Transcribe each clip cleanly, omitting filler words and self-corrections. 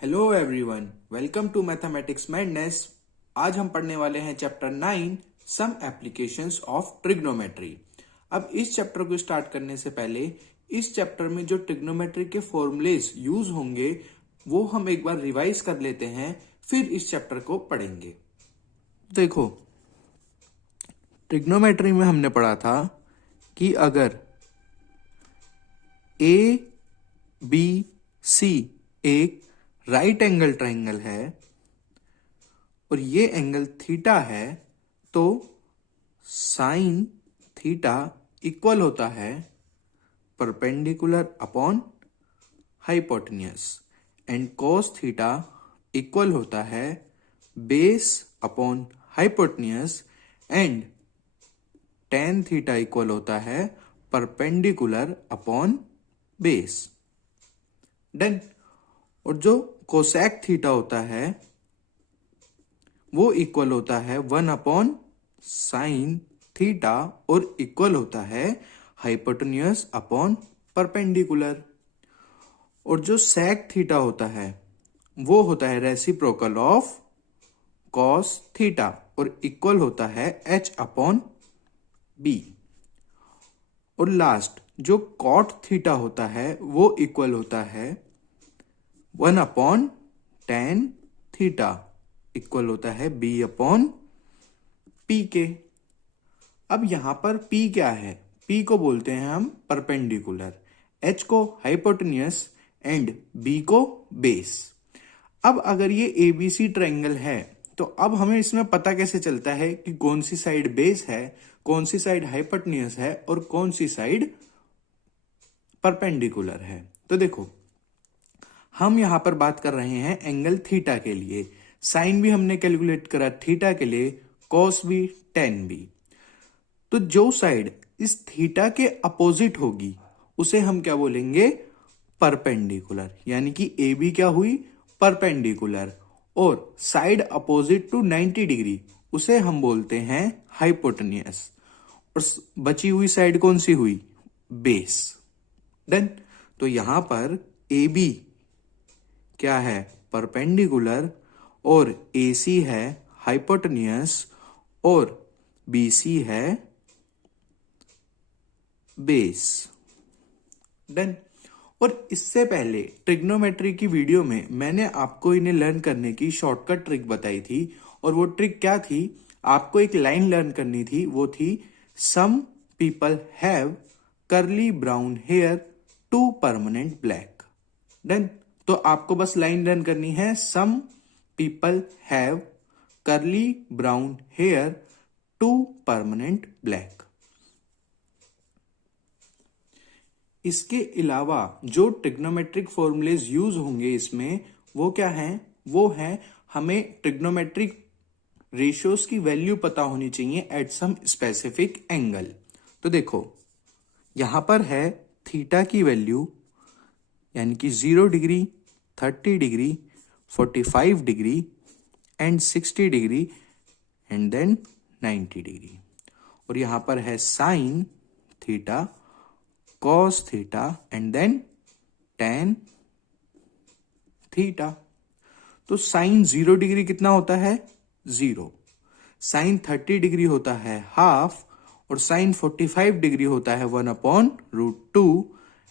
Hello everyone, welcome to mathematics madness. आज हम पढ़ने वाले हैं chapter 9 some applications of trigonometry. अब इस चैप्टर को स्टार्ट करने से पहले इस चैप्टर में जो ट्रिग्नोमेट्री के फॉर्मूलेस यूज होंगे वो हम एक बार रिवाइज कर लेते हैं, फिर इस चैप्टर को पढ़ेंगे। देखो, ट्रिग्नोमेट्री में हमने पढ़ा था कि अगर ए बी सी एक राइट एंगल ट्राइंगल है और ये एंगल थीटा है, तो साइन थीटा इक्वल होता है perpendicular upon hypotenuse and cos theta equal होता है base upon hypotenuse and tan theta equal होता है परपेंडिकुलर अपॉन बेस। डन। और जो कोसेक थीटा होता है वो इक्वल होता है 1 अपॉन साइन थीटा और इक्वल होता है हाइपोटेन्यूस अपॉन परपेंडिकुलर। और जो सेक थीटा होता है वो होता है रेसिप्रोकल ऑफ कॉस थीटा और इक्वल होता है h अपॉन बी। और लास्ट जो कॉट थीटा होता है वो इक्वल होता है 1 अपॉन टेन थीटा इक्वल होता है बी अपॉन पी के। अब यहां पर पी क्या है? पी को बोलते हैं हम परपेंडिकुलर, एच को हाइपोटेन्यूस एंड बी को बेस। अब अगर ये एबीसी ट्रायंगल है तो अब हमें इसमें पता कैसे चलता है कि कौन सी साइड बेस है, कौन सी साइड हाइपोटेन्यूस है और कौन सी साइड परपेंडिकुलर है? तो देखो, हम यहां पर बात कर रहे हैं एंगल थीटा के लिए। साइन भी हमने कैलकुलेट करा थीटा के लिए, कॉस भी, टेन भी। तो जो साइड इस थीटा के अपोजिट होगी उसे हम क्या बोलेंगे? परपेंडिकुलर। यानी कि ए बी क्या हुई? परपेंडिकुलर। और साइड अपोजिट टू 90 डिग्री उसे हम बोलते हैं हाइपोटेन्यूस। और बची हुई साइड कौन सी हुई? बेस। डन। तो यहां पर ए बी क्या है? परपेंडिकुलर और AC है हाइपोटेन्यूस और BC है बेस। डन। और इससे पहले ट्रिग्नोमेट्री की वीडियो में मैंने आपको इन्हें लर्न करने की शॉर्टकट ट्रिक बताई थी। और वो ट्रिक क्या थी? आपको एक लाइन लर्न करनी थी, वो थी some people have curly brown hair to permanent black. Done. तो आपको बस लाइन लर्न करनी है, some people have curly brown hair to permanent black. इसके अलावा जो ट्रिग्नोमेट्रिक फॉर्मूलेज यूज होंगे इसमें वो क्या है? वो है हमें ट्रिग्नोमेट्रिक रेशियोज की वैल्यू पता होनी चाहिए एट सम स्पेसिफिक एंगल। तो देखो, यहां पर है थीटा की वैल्यू, यानी कि 0 degree, 30 degree, 45 degree and 60 degree and then 90 degree. और यहां पर है sine theta, cos theta and then tan theta. तो साइन 0 डिग्री कितना होता है? 0। साइन 30 डिग्री होता है हाफ और साइन 45 डिग्री होता है 1 upon root 2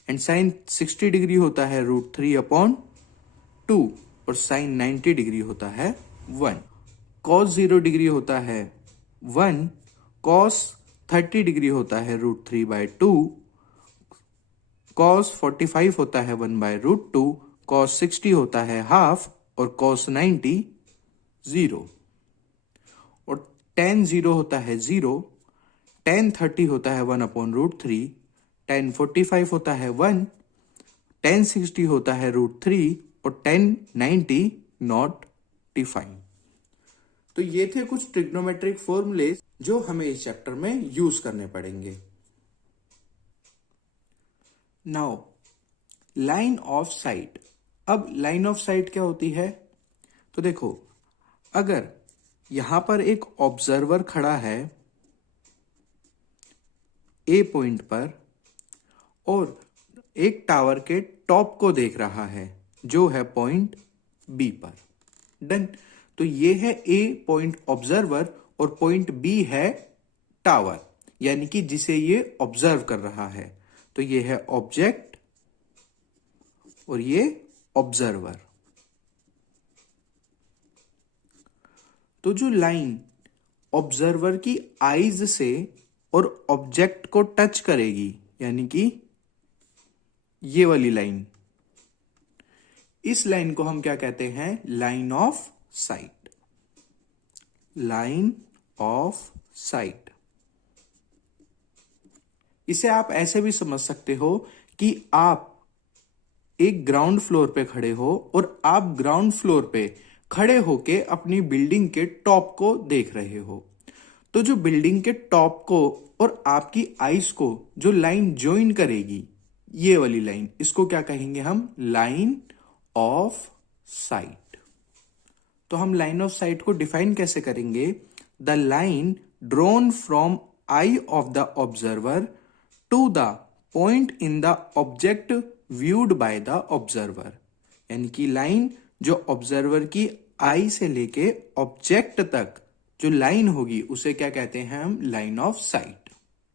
and sine 60 degree होता है रूट 3 अपॉन 2 और साइन 90 डिग्री होता है 1। कॉस 0 डिग्री होता है 1, कॉस 30 डिग्री होता है रूट 3 बाय 2, कॉस 45 होता है 1 बाय रूट 2, कॉस 60 होता है हाफ और कॉस 90 0। और टेन 0 होता है 0, टेन 30 होता है 1 अपॉन रूट 3, टेन 45 होता है 1, टेन 60 होता है रूट 3 और टेन 90 नॉट डिफाइन। तो ये थे कुछ ट्रिग्नोमेट्रिक फॉर्मूले जो हमें इस चैप्टर में यूज करने पड़ेंगे। Now line of site. अब लाइन ऑफ साइट क्या होती है? तो देखो, अगर यहां पर एक ऑब्जर्वर खड़ा है ए पॉइंट पर और एक टावर के टॉप को देख रहा है जो है पॉइंट बी पर। डन। तो ये है ए पॉइंट ऑब्जर्वर और पॉइंट बी है टावर, यानी कि जिसे ये ऑब्जर्व कर रहा है। तो ये है ऑब्जेक्ट और ये ऑब्जर्वर। तो जो लाइन ऑब्जर्वर की आईज से और ऑब्जेक्ट को टच करेगी, यानी कि ये वाली लाइन, इस लाइन को हम क्या कहते हैं? Line of site. Line of site. इसे आप ऐसे भी समझ सकते हो कि आप एक ग्राउंड फ्लोर पे खड़े हो और आप ग्राउंड फ्लोर पे खड़े होके अपनी बिल्डिंग के टॉप को देख रहे हो। तो जो बिल्डिंग के टॉप को और आपकी आईज को जो लाइन ज्वाइन करेगी, ये वाली लाइन, इसको क्या कहेंगे हम? Line of sight. तो हम लाइन ऑफ साइट को डिफाइन कैसे करेंगे? The line drawn from eye of the observer to the point in the object viewed by the observer. यानी कि लाइन जो ऑब्जर्वर की आई से लेके ऑब्जेक्ट तक जो लाइन होगी उसे क्या कहते हैं हम? Line of site.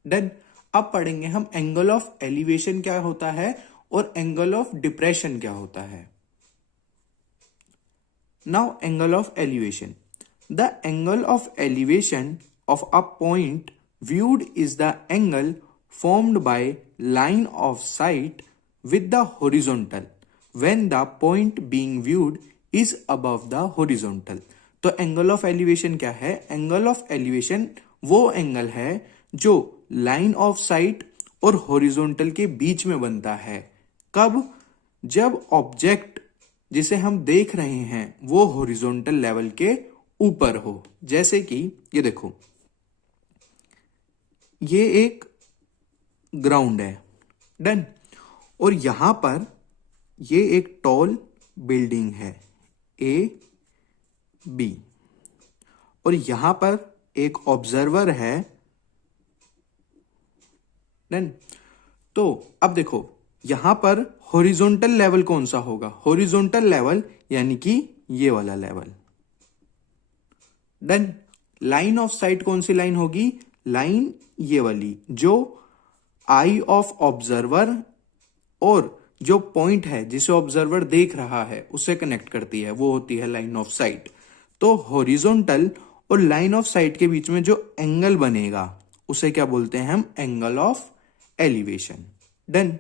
डन। अब पढ़ेंगे हम एंगल ऑफ एलिवेशन क्या होता है और एंगल ऑफ डिप्रेशन क्या होता है। Now angle of elevation. The angle of elevation of a point viewed is the angle formed by line of sight with the horizontal when the point being viewed is above the horizontal। तो angle of elevation क्या है? Angle of elevation वो angle है जो line of site और horizontal के बीच में बनता है। कब? जब ऑब्जेक्ट जिसे हम देख रहे हैं वो हॉरिजॉन्टल लेवल के ऊपर हो। जैसे कि ये देखो, ये एक ग्राउंड है। डन। और यहां पर ये एक टॉल बिल्डिंग है ए बी, और यहां पर एक ऑब्जर्वर है। डन। तो अब देखो, यहां पर हॉरिजॉन्टल लेवल कौन सा होगा? हॉरिजॉन्टल लेवल यानी कि ये वाला level. Done. Line of site कौन सी लाइन होगी? लाइन ये वाली जो आई ऑफ ऑब्जर्वर और जो पॉइंट है जिसे ऑब्जर्वर देख रहा है उसे कनेक्ट करती है, वो होती है लाइन ऑफ साइट। तो हॉरिजॉन्टल और लाइन ऑफ साइट के बीच में जो एंगल बनेगा उसे क्या बोलते हैं हम? Angle of elevation. डन।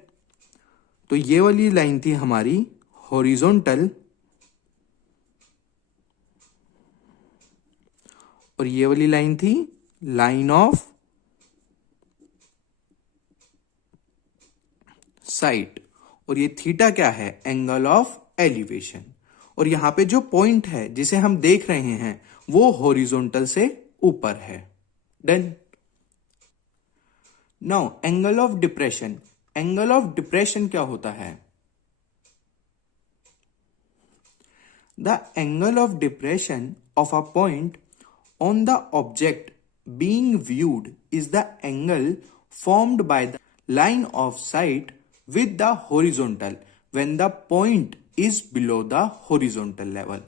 तो ये वाली लाइन थी हमारी हॉरिजॉन्टल और ये वाली लाइन थी लाइन ऑफ साइट, और ये थीटा क्या है? Angle of elevation. और यहां पे जो पॉइंट है जिसे हम देख रहे हैं वो हॉरिजॉन्टल से ऊपर है। Done. Now angle of depression. Angle of depression क्या होता है? The angle of depression of a point on the object being viewed is the angle formed by the line of sight with the horizontal when the point is below the horizontal level।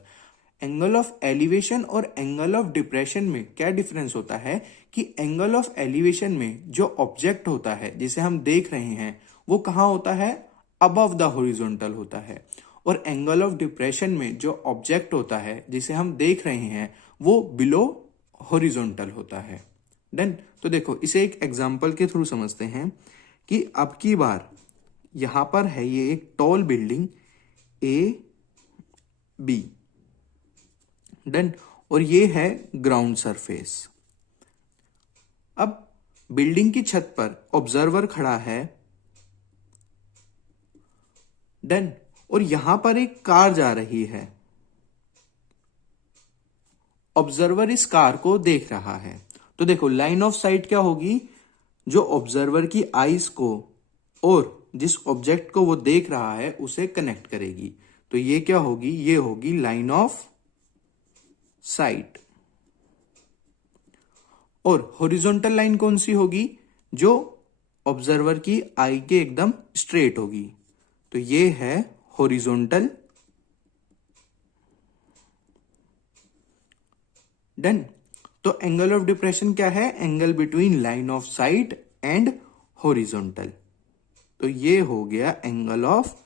Angle of elevation और angle of depression में क्या difference होता है कि angle of elevation में जो object होता है जिसे हम देख रहे हैं वो कहां होता है? अबव द हॉरिजॉन्टल होता है। और एंगल ऑफ डिप्रेशन में जो ऑब्जेक्ट होता है जिसे हम देख रहे हैं वो बिलो हॉरिजॉन्टल होता है। डन। तो देखो, इसे एक एग्जांपल के थ्रू समझते हैं कि अब की बार यहां पर है ये एक tall building A B. Done. और ये है ग्राउंड सरफेस। अब बिल्डिंग की छत पर ऑब्जर्वर खड़ा है। डन। और यहां पर एक कार जा रही है। ऑब्जर्वर इस कार को देख रहा है। तो देखो, लाइन ऑफ साइट क्या होगी? जो ऑब्जर्वर की आईज को और जिस ऑब्जेक्ट को वो देख रहा है उसे कनेक्ट करेगी। तो ये क्या होगी? ये होगी लाइन ऑफ साइट। और हॉरिजॉन्टल लाइन कौन सी होगी? जो ऑब्जर्वर की आई के एकदम स्ट्रेट होगी। तो ये है हॉरिजॉन्टल डन। तो एंगल ऑफ डिप्रेशन क्या है? Angle between line of site and horizontal. तो ये हो गया एंगल ऑफ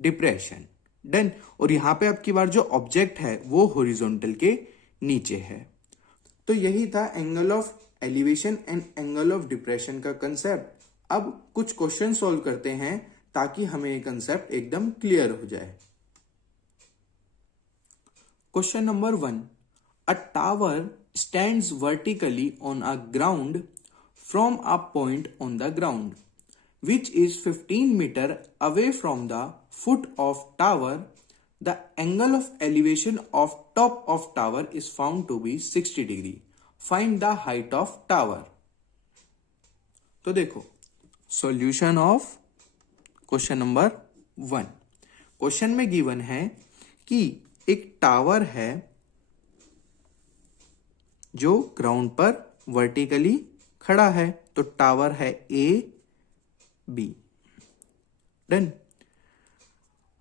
डिप्रेशन। डन। और यहां पे आपकी बार जो ऑब्जेक्ट है वो हॉरिजॉन्टल के नीचे है। तो यही था angle of elevation and angle of depression का कंसेप्ट। अब कुछ क्वेश्चन सॉल्व करते हैं ताकि हमें ये कंसेप्ट एकदम क्लियर हो जाए। Question number 1, a tower stands vertically on a ground from a point on the ground which is 15 meter away from the foot of tower. The angle of elevation of top of tower is found to be 60 degree. Find the height of tower. तो देखो solution of question number 1। Question में given है कि एक tower है जो ground पर vertically खड़ा है। तो टावर है A B. Done.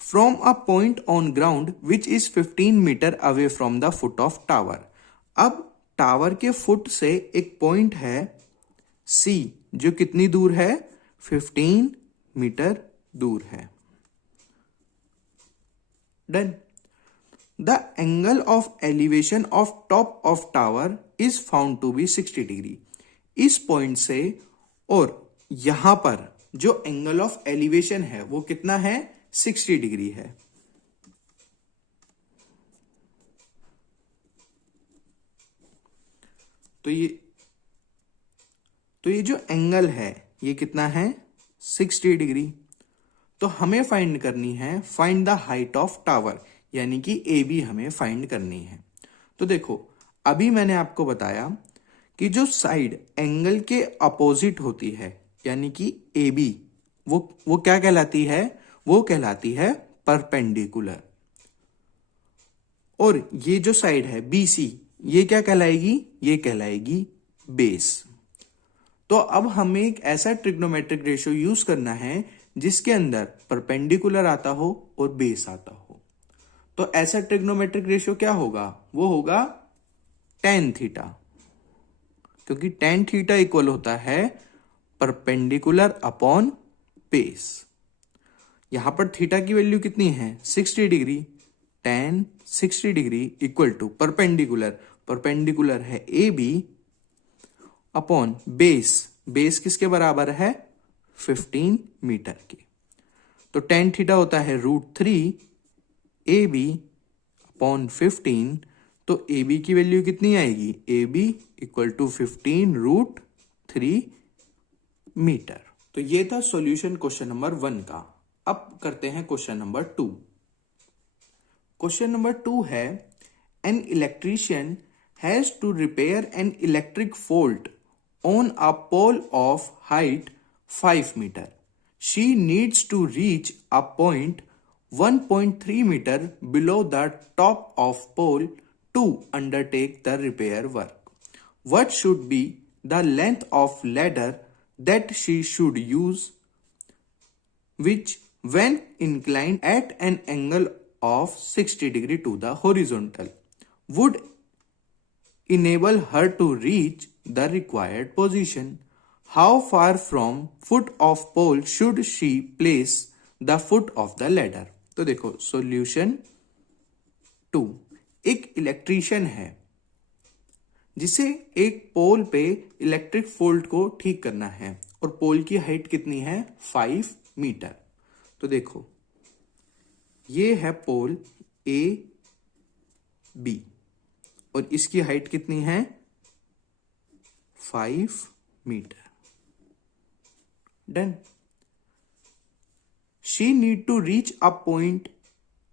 From a point on ground which is 15 metre away from the foot of tower. अब टावर के फुट से एक पॉइंट है सी जो कितनी दूर है? 15 मीटर दूर है। Done. The angle of elevation of top of tower is found to be 60 degree. इस पॉइंट से और यहां पर जो एंगल ऑफ एलिवेशन है वो कितना है? 60 डिग्री है। तो ये जो एंगल है ये कितना है? 60 डिग्री। तो हमें फाइंड करनी है, find the height of tower, यानी कि ए बी हमें फाइंड करनी है। तो देखो अभी मैंने आपको बताया कि जो साइड एंगल के अपोजिट होती है यानी कि ए बी वो क्या कहलाती है? वो कहलाती है परपेंडिकुलर। और ये जो साइड है बी सी ये क्या कहलाएगी? ये कहलाएगी बेस। तो अब हमें एक ऐसा ट्रिग्नोमेट्रिक रेशियो यूज करना है जिसके अंदर परपेंडिकुलर आता हो और बेस आता हो। तो ऐसा ट्रिग्नोमेट्रिक रेशियो क्या होगा? वो होगा tan थीटा, क्योंकि tan थीटा इक्वल होता है परपेंडिकुलर अपॉन बेस। यहां पर थीटा की वैल्यू कितनी है? 60 degree. tan 60 degree equal to perpendicular है ए बी अपॉन बेस किसके बराबर है? 15 मीटर की। तो tan थीटा होता है √3 ए बी अपॉन 15। तो ए बी की वैल्यू कितनी आएगी? A B equal to 15√3 metre. तो ये था सॉल्यूशन क्वेश्चन नंबर 1 का। अब करते हैं क्वेश्चन नंबर 2। क्वेश्चन नंबर 2 है, an electrician has to repair an electric fault on a pole of height 5 metre. She needs to reach a point 1.3 metre below the top of pole to undertake the repair work. What should be the length of ladder that she should use, which when inclined at an angle of 60 degree to the horizontal would enable her to reach the required position? How far from foot of pole should she place the foot of the ladder? तो देखो solution 2। एक electrician है जिसे एक पोल पे electric fault को ठीक करना है और पोल की हाइट कितनी है? 5 मीटर। तो देखो ये है पोल ए बी और इसकी हाइट कितनी है? 5 metre. Done. She need to reach a point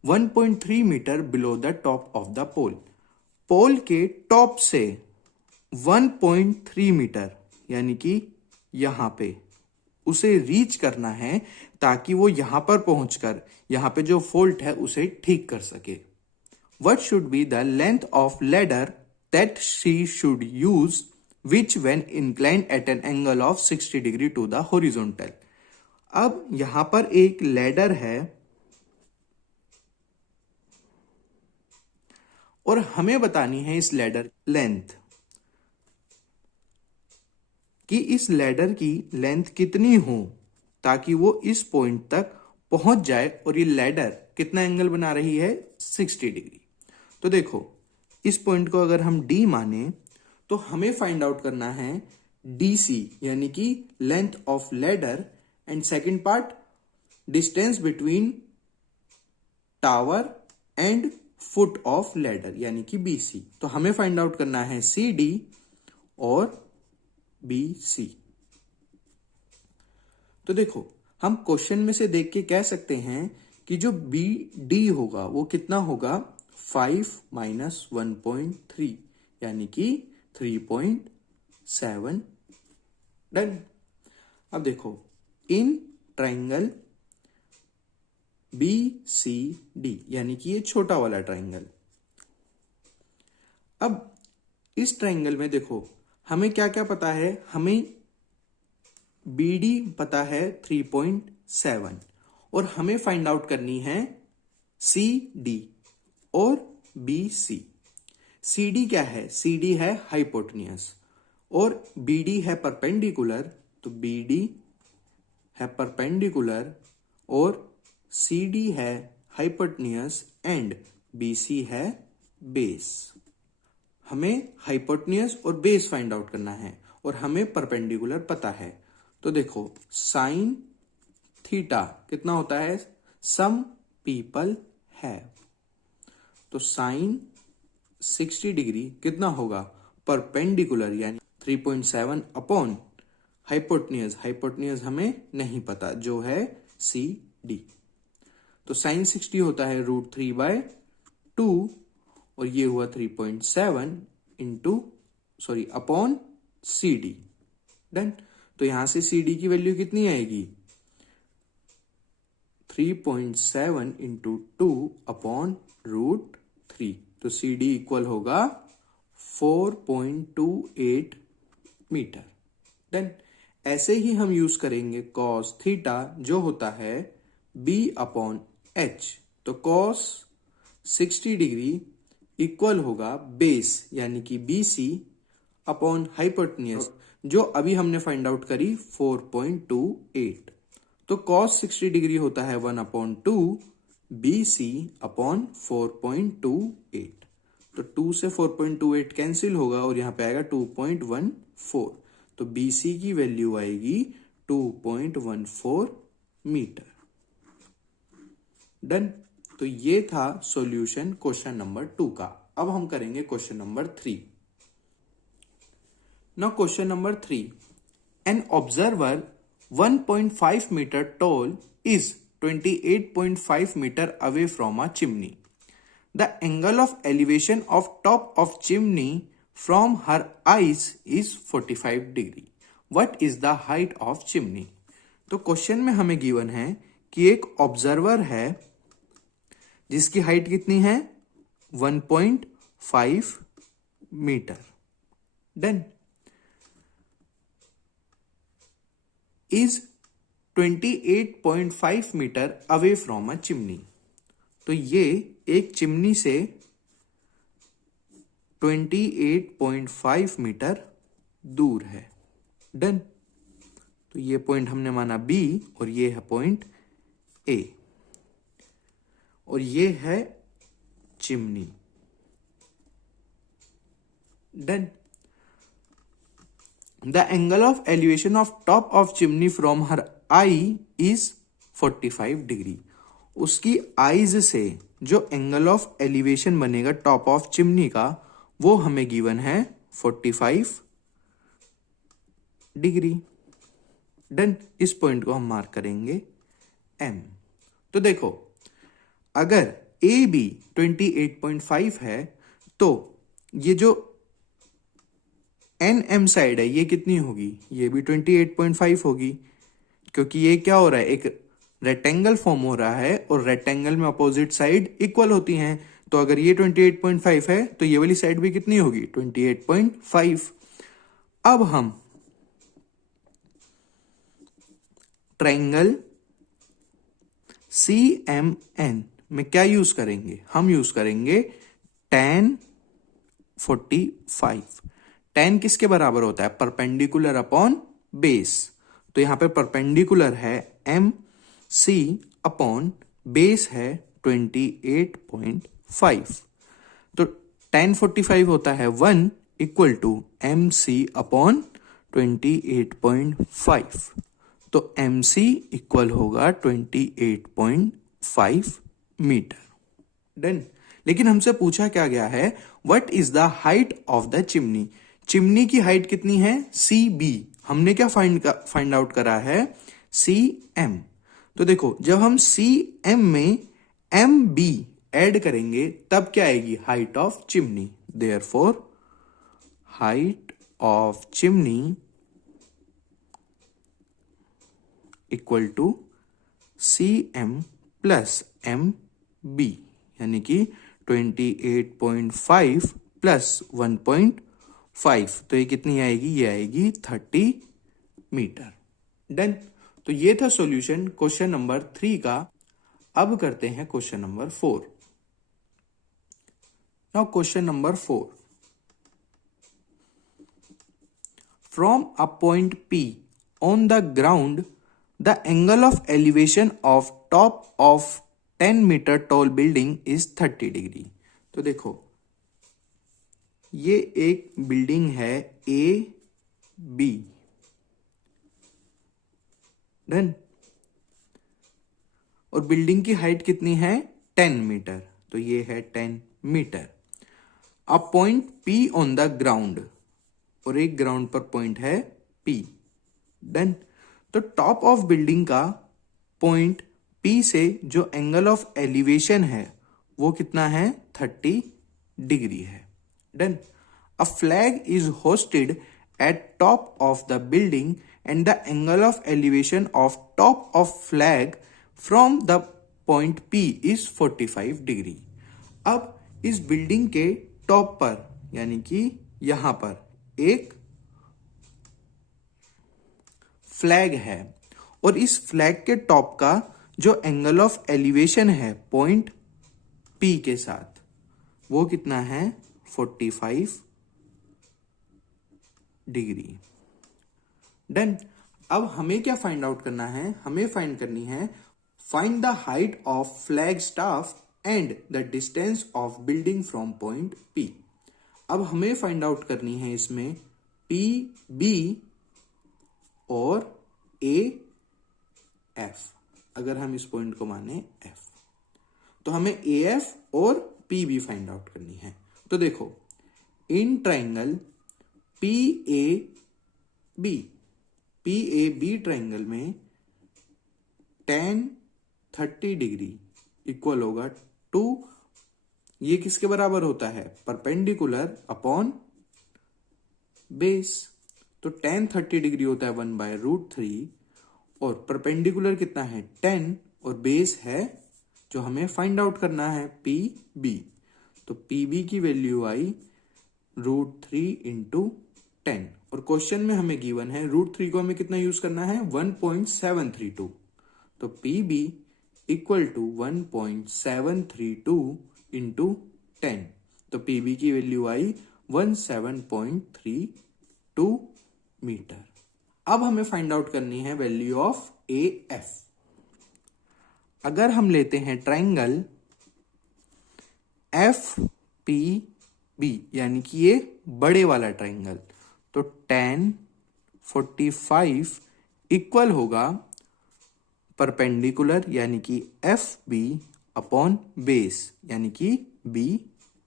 1.3 metre below the top of the pole. Pole के टॉप से 1.3 मीटर यानी कि यहां पे उसे रीच करना है ताकि वो यहां पर पहुंचकर यहां पे जो फॉल्ट है उसे ठीक कर सके। What should be the length of ladder that she should use which when inclined at an angle of 60 degree to the horizontal? अब यहां पर एक लैडर है और हमें बतानी है इस लैडर लेंथ, कि इस लैडर की लेंथ कितनी हो ताकि वो इस पॉइंट तक पहुंच जाए। और ये लैडर कितना एंगल बना रही है, 60 डिग्री। तो देखो, इस पॉइंट को अगर हम डी माने तो हमें फाइंड आउट करना है डीसी, यानी कि length of ladder, and second part distance between tower and foot of ladder, यानी कि बीसी। तो हमें फाइंड आउट करना है सी डी और बी सी। तो देखो, हम क्वेश्चन में से देख के कह सकते हैं कि जो बी डी होगा वो कितना होगा, 5 माइनस 1.3, यानी कि 3.7। डन। अब देखो, in triangle B C D, यानी कि ये छोटा वाला ट्राइंगल। अब इस ट्राइंगल में देखो, हमें क्या क्या पता है, हमें बी डी पता है 3.7, और हमें फाइंड आउट करनी है सी डी और बी सी। सी डी क्या है, सी डी है हाइपोटेन्यूज और बी डी है परपेंडिकुलर, तो बी डी है परपेंडिकुलर और सी डी है हाइपोटेन्यूज एंड बी सी है बेस। हमें हाइपोटेन्यूज और बेस फाइंड आउट करना है और हमें परपेंडिकुलर पता है। तो देखो, साइन थीटा कितना होता है, सम पीपल हैव, तो साइन 60 डिग्री कितना होगा, परपेंडिकुलर, यानी 3.7 अपॉन हाइपोटेन्यूज। हाइपोटेन्यूज हमें नहीं पता, जो है सी डी। तो साइन 60 होता है √3/2 और ये हुआ 3.7 अपॉन सी डी। डन। तो यहां से सी डी की वैल्यू कितनी आएगी, 3.7 इंटू 2 अपॉन √3। तो सी डी इक्वल होगा 4.28 मीटर। देन ऐसे ही हम यूज करेंगे कॉस थीटा, जो होता है b अपॉन एच। तो कॉस 60 डिग्री इक्वल होगा बेस, यानी कि बी सी अपॉन हाइपोटेन्यूज, जो अभी हमने फाइंड आउट करी 4.28। तो कॉस 60 डिग्री होता है 1/2 बी सी अपॉन 4.28। तो 2 से 4.28 कैंसिल होगा और यहां पे आएगा 2.14। तो बी सी की वैल्यू आएगी 2.14 मीटर। डन। तो ये था सॉल्यूशन क्वेश्चन नंबर 2 का। अब हम करेंगे question number 3। Now question number 3, an observer 1.5 meter tall is 28.5 meter away from a chimney. The angle of elevation of top of chimney from her eyes is 45 degree. What is the height of chimney? तो question में हमें given है कि एक observer है जिसकी height कितनी है, 1.5 metre. Done. Is 28.5 metre away from a chimney. तो ये एक चिमनी से 28.5 मीटर दूर है। डन। तो ये पॉइंट हमने माना बी और ये है पॉइंट ए और ये है chimney. Done. The angle of elevation of top of chimney from her eye is 45 degree. उसकी आईज से जो एंगल ऑफ एलिवेशन बनेगा टॉप ऑफ चिमनी का, वो हमें गिवन है 45 डिग्री। डन। इस पॉइंट को हम मार्क करेंगे एम। तो देखो, अगर ए बी 28.5 है तो ये जो एन एम साइड है ये कितनी होगी, ये भी 28.5 होगी, क्योंकि ये क्या हो रहा है, एक रेक्टेंगल फॉर्म हो रहा है और रेक्टेंगल में अपोजिट साइड इक्वल होती हैं। तो अगर ये 28.5 है तो ये वाली साइड भी कितनी होगी, 28.5। अब हम ट्राइंगल सी एम एन में क्या यूज करेंगे, हम यूज करेंगे tan 45। tan किसके बराबर होता है? Perpendicular upon base. तो यहां पे परपेंडिकुलर है एम सी अपॉन बेस है 28.5। तो tan 45 होता है 1 equal to M C upon 28.5। तो एम सी इक्वल होगा 28.5 मीटर। डन। लेकिन हमसे पूछा क्या गया है, what is the height of the chimney. Chimney की हाइट कितनी है? C B. हमने क्या फाइंड आउट करा है? C M. तो देखो, जब हम सी एम में एम बी ऐड करेंगे तब क्या आएगी? Height of chimney. Therefore height of chimney equal to C M plus M B, यानी कि 28.5 प्लस 1.5। तो ये कितनी आएगी? ये आएगी 30 मीटर। डन। तो ये था सॉल्यूशन क्वेश्चन नंबर 3 का। अब करते हैं question number 4। Now question number 4। From a point P on the ground the angle of elevation of top of 10 meter tall building is 30 degree। तो देखो, ये एक बिल्डिंग है ए बी। डन। और बिल्डिंग की हाइट कितनी है? 10 मीटर। तो ये है 10 metre. A point P on the ground, और एक ग्राउंड पर पॉइंट है P। डन। तो टॉप ऑफ बिल्डिंग का पॉइंट P से जो एंगल ऑफ एलिवेशन है वो कितना है? 30 डिग्री है। Done. A flag is hosted eight top of the building and the angle of elevation of top of flag from the point P is 45 degree. अब इस building के टॉप पर, यानी कि यहां पर एक फ्लैग है, और इस फ्लैग के टॉप का जो एंगल ऑफ एलिवेशन है पॉइंट P के साथ, वो कितना है? 45 डिग्री। डन। अब हमें क्या फाइंड आउट करना है? हमें फाइंड करनी है find the height of flag staff and the distance of building from point P। अब हमें फाइंड आउट करनी है इसमें पी बी और ए एफ। अगर हम इस पॉइंट को माने एफ, तो हमें ए एफ और पी बी फाइंड आउट करनी है। तो देखो, in triangle P A B triangle में tan 30 डिग्री इक्वल होगा टू, ये किसके बराबर होता है? Perpendicular upon base. तो tan 30 डिग्री होता है 1/√3, और परपेंडिकुलर कितना है? 10, और बेस है जो हमें फाइंड आउट करना है पी बी। तो पी बी की वैल्यू आई √3 इंटू 10, और क्वेश्चन में हमें गिवन है √3 को हमें कितना यूज करना है? 1.732। तो P B equal to 1.732 into 10। तो पी बी की वैल्यू आई 17.32 मीटर। अब हमें फाइंड आउट करनी है वैल्यू ऑफ ए एफ। अगर हम लेते हैं ट्राइंगल एफ पी बी, यानी कि ये बड़े वाला ट्राइंगल, तो tan 45 इक्वल होगा परपेंडिकुलर, यानी कि एफ बी अपॉन बेस, यानी कि बी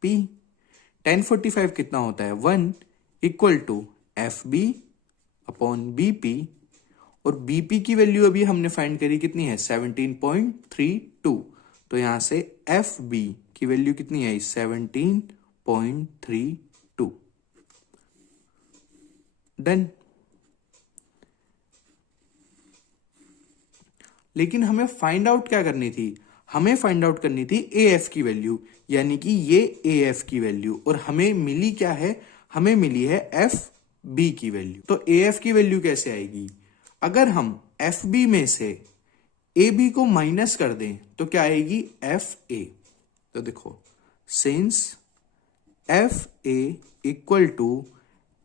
पी। tan 45 कितना होता है? 1 equal to F B upon BP, और बीपी की वैल्यू अभी हमने फाइंड करी कितनी है? 17.32। तो यहां से एफ बी की वैल्यू कितनी आई? 17.32। डन। लेकिन हमें फाइंड आउट क्या करनी थी? हमें फाइंड आउट करनी थी ए एफ की वैल्यू, यानी कि ये ए एफ की वैल्यू, और हमें मिली क्या है? हमें मिली है एफ बी की वैल्यू। तो ए एफ की वैल्यू कैसे आएगी? अगर हम एफ बी में से ए बी को माइनस कर दें तो क्या आएगी? F A. तो देखो, since F A equal to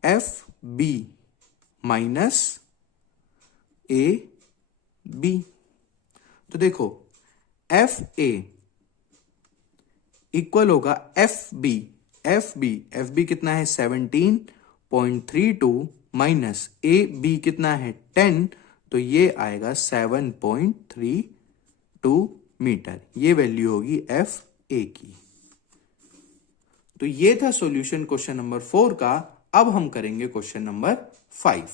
F B minus A B. तो देखो एफ ए इक्वल होगा एफ बी। एफ बी कितना है 17.32 माइनस ए बी कितना है 10, तो ये आएगा 7.32 मीटर। ये वैल्यू होगी एफ ए की। तो ये था सॉल्यूशन क्वेश्चन नंबर 4 का। अब हम करेंगे question number 5।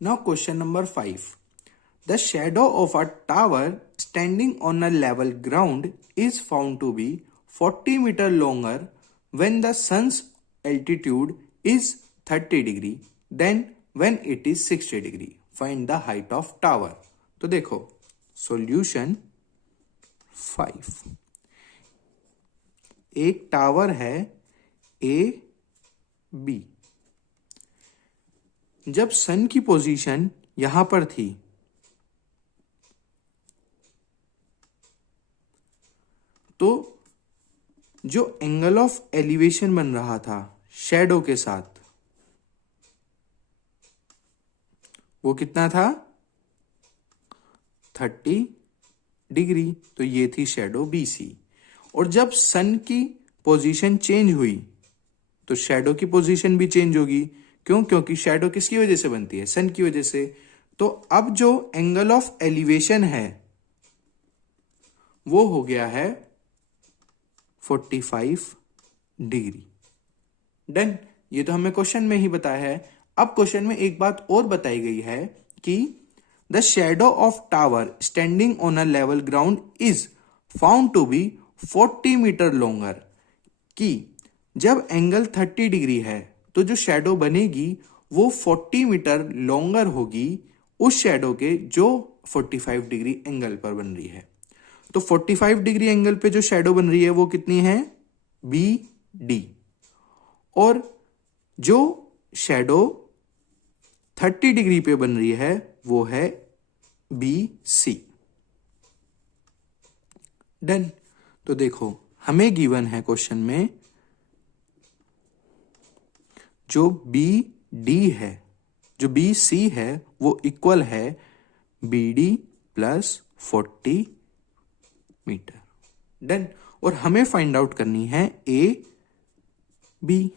Now question number 5, the shadow of a tower standing on a level ground is found to be 40 meter longer when the sun's altitude is 30 degree than when it is 60 degree. Find the height of tower. तो देखो solution 5, एक tower है A B. जब सन की position यहां पर थी तो जो एंगल ऑफ एलिवेशन बन रहा था शैडो के साथ वो कितना था 30 डिग्री। तो ये थी शैडो बीसी। और जब सन की पोजीशन चेंज हुई तो शैडो की पोजीशन भी चेंज होगी। क्यों? क्योंकि शैडो किसकी वजह से बनती है? सन की वजह से। तो अब जो एंगल ऑफ एलिवेशन है वो हो गया है 45 डिग्री। डन। ये तो हमें क्वेश्चन में ही बताया है। अब क्वेश्चन में एक बात और बताई गई है कि the shadow of tower standing on a level ground is found to be 40 metre longer. कि जब एंगल 30 डिग्री है तो जो शैडो बनेगी वो 40 मीटर लॉन्गर होगी उस शैडो के जो 45 डिग्री एंगल पर बन रही है। तो 45 डिग्री एंगल पे जो शैडो बन रही है वो कितनी है? B D. और जो शैडो 30 डिग्री पे बन रही है वो है बी सी। डन। तो देखो हमें गिवन है क्वेश्चन में जो बी डी है, जो बी सी है वो इक्वल है B D plus 40 metre. Done. और हमें फाइंड आउट करनी है ए बी।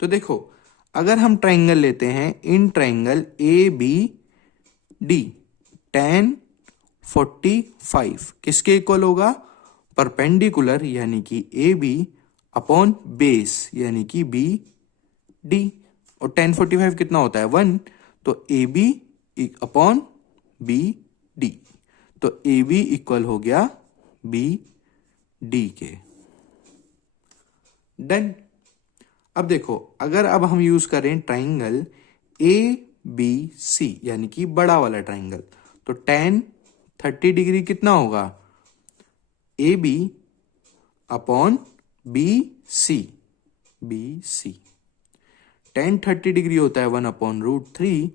तो देखो अगर हम ट्राइंगल लेते हैं, in triangle A B D tan 45 किसके इक्वल होगा? परपेंडिकुलर यानी कि ए बी अपॉन बेस यानी कि बी डी। और tan 45 कितना होता है? 1। तो A B upon B D. तो ए बी इक्वल हो गया बी डी के। डन। अब देखो अगर अब हम यूज करें ट्राइंगल ए बी सी यानी कि बड़ा वाला ट्राइंगल, तो tan 30 डिग्री कितना होगा? A B upon B C. B C tan 30 degree होता है 1/√3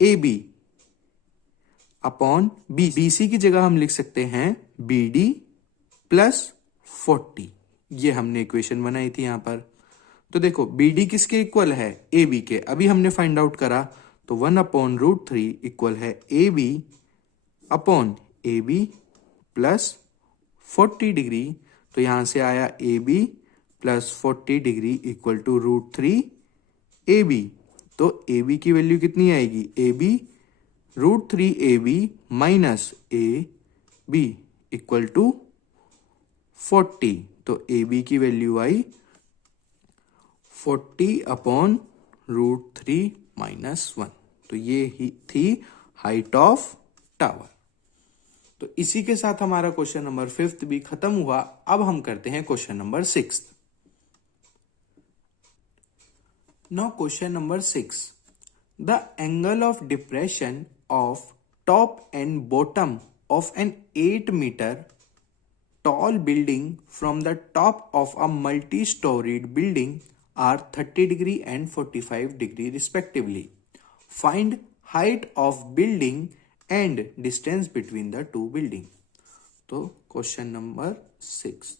A B upon B. B C की जगह हम लिख सकते हैं बी डी प्लस 40। ये हमने इक्वेशन बनाई थी यहां पर। तो देखो बी डी किसके इक्वल है? ए बी के। अभी हमने फाइंड आउट करा तो 1/√3 इक्वल है A B upon A B plus 40 degree. तो यहां से आया A B plus 40 degree equal to √3 A B. तो ए बी की वैल्यू कितनी आएगी? A B √3 A B minus A B equal to 40। तो ए बी की वैल्यू आई 40/√3 माइनस 1। तो ये ही थी हाइट ऑफ टावर। तो इसी के साथ हमारा क्वेश्चन नंबर 5 भी खत्म हुआ। अब हम करते हैं question number 6। Now question number 6, the angle of depression of top and bottom of an 8 metre tall building from the top of a multi-storied building are 30 degree and 45 degree respectively. Find height of building and distance between the two building. तो question number 6,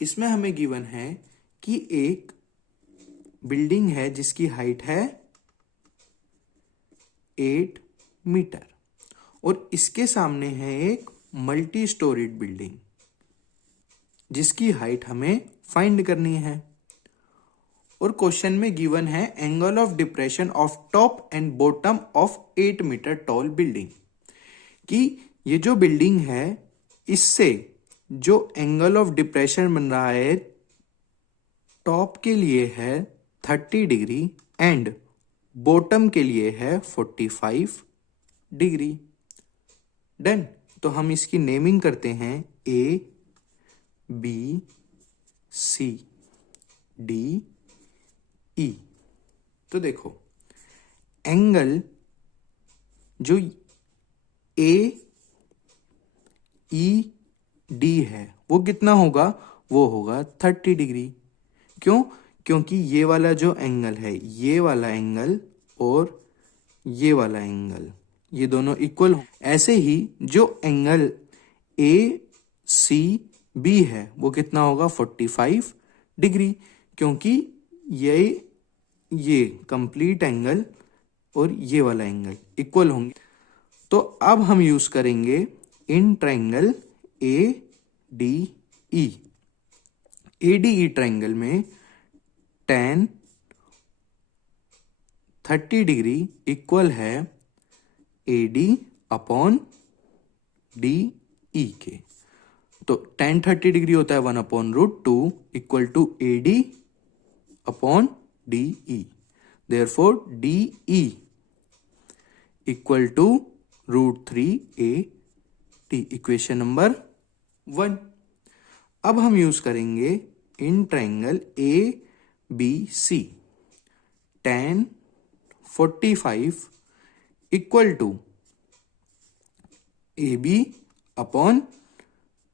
इसमें हमें given है कि एक building है जिसकी height है 8 metre और इसके सामने है एक मल्टी स्टोरीड बिल्डिंग जिसकी हाइट हमें फाइंड करनी है। और क्वेश्चन में गिवन है angle of depression of top and bottom of 8 metre tall building, कि ये जो बिल्डिंग है इससे जो एंगल ऑफ डिप्रेशन बन रहा है टॉप के लिए है 30 डिग्री एंड बॉटम के लिए है 45 डिग्री। डन। तो हम इसकी नेमिंग करते हैं ए बी सी डी ई। तो देखो एंगल जो ए ई डी है वो कितना होगा, वो होगा 30 डिग्री। क्यों? क्योंकि ये वाला जो एंगल है, ये वाला एंगल और ये वाला एंगल, ये दोनों इक्वल हो। ऐसे ही जो एंगल ए सी बी है वो कितना होगा, 45 डिग्री, क्योंकि ये कंप्लीट एंगल और ये वाला एंगल इक्वल होंगे। तो अब हम यूज करेंगे in triangle A D E. A D E triangle में tan 30 डिग्री इक्वल है A D upon D E के। तो tan 30 डिग्री होता है 1/√2 equal to A D upon D E. Therefore D E equal to √3 equation number 1। अब हम use करेंगे in triangle A B C. tan 45 equal to A B upon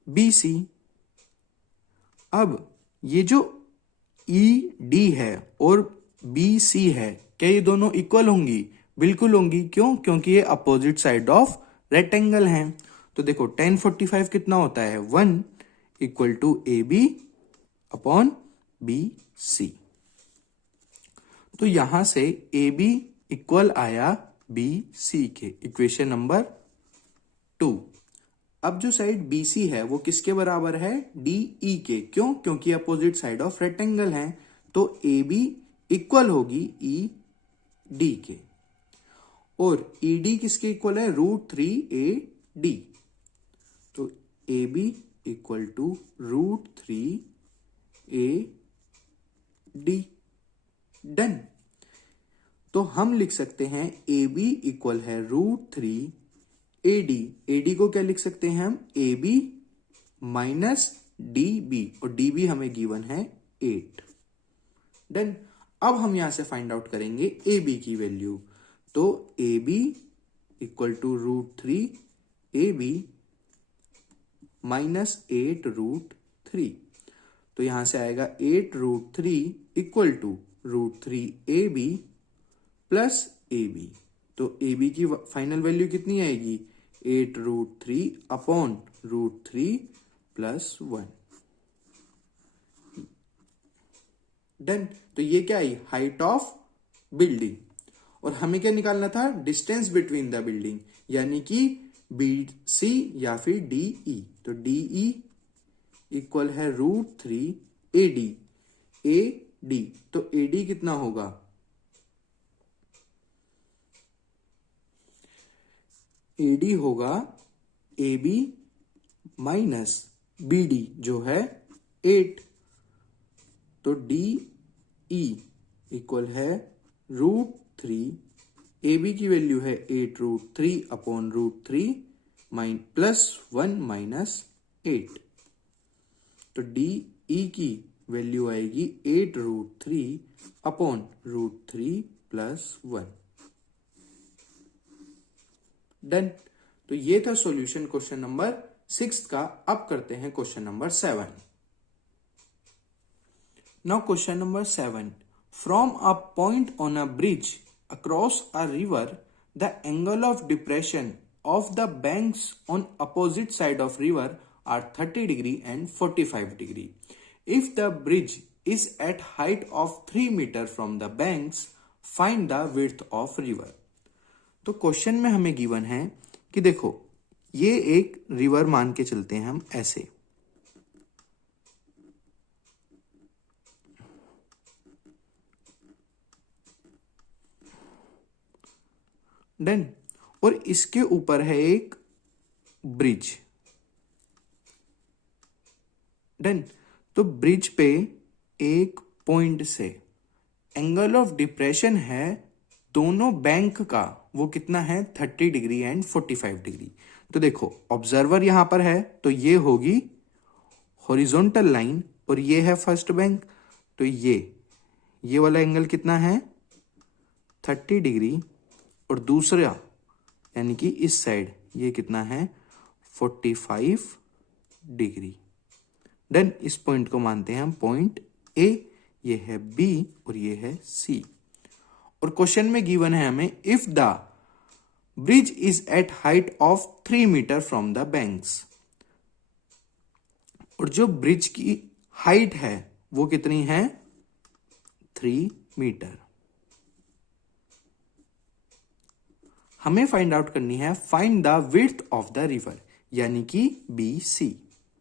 B C. अब ये जो ई डी है और बी सी है, क्या ये दोनों इक्वल होंगी? बिल्कुल होंगी। क्यों? क्योंकि ये अपोजिट साइड ऑफ रेक्टेंगल हैं। तो देखो tan 45 कितना होता है, 1 equal to A B upon B C. तो यहां से ए बी इक्वल आया बी सी के, इक्वेशन नंबर 2। अब जो साइड बी सी है वो किसके बराबर है, डी ई के। क्यों? क्योंकि अपोजिट साइड ऑफ रेक्टेंगल है। तो ए बी इक्वल होगी ई डी के, और ई डी किसके इक्वल है, √3 AD। तो A B equal to √3 AD। Done. तो हम लिख सकते हैं ए बी इक्वल है √3 AD। AD को क्या लिख सकते हैं हम, A B minus D B, और डी बी हमें गिवन है 8। डन। अब हम यहां से फाइंड आउट करेंगे ए बी की वैल्यू। तो A B equal to √3 AB minus 8√3। तो यहां से आएगा 8√3 equal to √3 AB plus AB। तो AB की फाइनल वैल्यू कितनी आएगी, 8√3 अपॉन √3 प्लस 1। डन। तो ये क्या आई, हाइट ऑफ बिल्डिंग। और हमें क्या निकालना था, डिस्टेंस बिटवीन द बिल्डिंग, यानी कि बी सी या फिर डी ई। तो डी ई इक्वल है √3 AD। ए डी, तो ए डी कितना होगा, ए डी होगा A B minus B D जो है 8। तो डी ई इक्वल है √3, ए बी की वैल्यू है 8√3 अपॉन √3 प्लस 1 माइनस 8। तो डी ई की वैल्यू आएगी 8√3 अपॉन √3 प्लस 1। डन। तो ये था सॉल्यूशन क्वेश्चन नंबर 6 का। अब करते हैं question number 7। Now question number 7। From a point on a bridge across a river, the angle of depression of the banks on opposite side of river are 30 degree and 45 degree. If the bridge is at height of 3 metre from the banks find the width of river. तो question में हमें given है कि देखो ये एक river मान के चलते हैं हम ऐसे, डन, और इसके ऊपर है एक ब्रिज, डन। तो ब्रिज पे एक पॉइंट से एंगल ऑफ डिप्रेशन है दोनों बैंक का, वो कितना है 30 डिग्री एंड 45 डिग्री। तो देखो ऑब्जर्वर यहां पर है तो ये होगी हॉरिजॉन्टल लाइन और ये है फर्स्ट बैंक, तो ये वाला एंगल कितना है 30 डिग्री और दूसरा यानी कि इस साइड ये कितना है 45 डिग्री, डन। इस पॉइंट को मानते हैं हम पॉइंट ए, ये है बी और ये है सी। और क्वेश्चन में गिवन है हमें if the bridge is at height of 3 metre from the banks, और जो ब्रिज की हाइट है वो कितनी है 3 मीटर। हमें फाइंड आउट करनी है find the width of the river, यानी कि बी सी।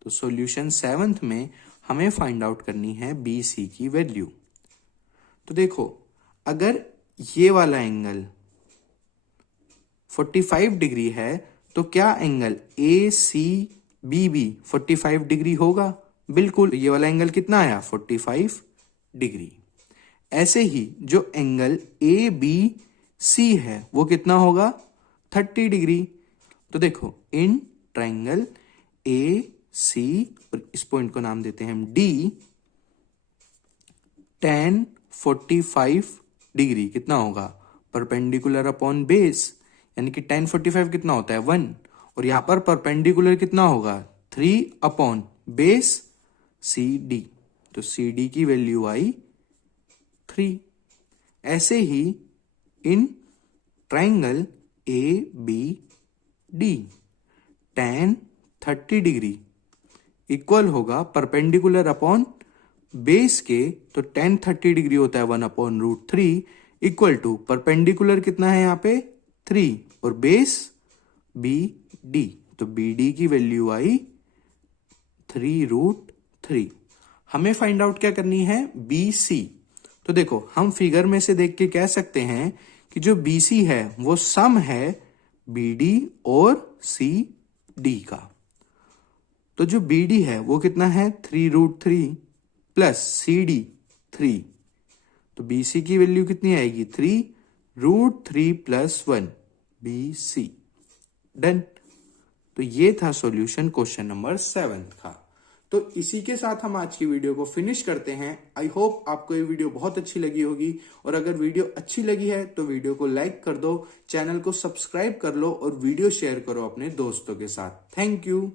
तो सॉल्यूशन 7th में हमें फाइंड आउट करनी है बी सी की वैल्यू। तो देखो अगर ये वाला एंगल 45 डिग्री है तो क्या एंगल ए सी बी भी 45 डिग्री होगा? बिल्कुल। ये वाला एंगल कितना आया 45 डिग्री। ऐसे ही जो एंगल ए बी सी है वो कितना होगा 30 डिग्री। तो देखो इन ट्राइंगल ए सी, और इस पॉइंट को नाम देते हैं हम डी, tan 45 डिग्री कितना होगा परपेंडिकुलर अपॉन बेस, यानी कि tan 45 कितना होता है 1, और यहां पर परपेंडिकुलर कितना होगा 3 अपॉन बेस सी डी, तो सी डी की वैल्यू आई 3। ऐसे ही in triangle A B D tan 30 degree equal होगा परपेंडिकुलर अपॉन बेस के, तो tan 30 डिग्री होता है 1 अपॉन √3 इक्वल टू परपेंडिकुलर कितना है यहाँ पे 3 और बेस बी डी, तो बी डी की वैल्यू आई 3√3। हमें फाइंड आउट क्या करनी है बी सी। तो देखो हम फिगर में से देख के कह सकते हैं कि जो बी सी है वो सम है बी डी और सी डी का। तो जो बी डी है वो कितना है 3√3 प्लस सी डी 3, तो बी सी की वैल्यू कितनी आएगी 3√3 प्लस 1 बी सी, डन। तो ये था सॉल्यूशन क्वेश्चन नंबर 7 का। तो इसी के साथ हम आज की वीडियो को फिनिश करते हैं। आई होप आपको ये वीडियो बहुत अच्छी लगी होगी, और अगर वीडियो अच्छी लगी है तो वीडियो को लाइक कर दो, चैनल को सब्सक्राइब कर लो और वीडियो शेयर करो अपने दोस्तों के साथ। Thank you.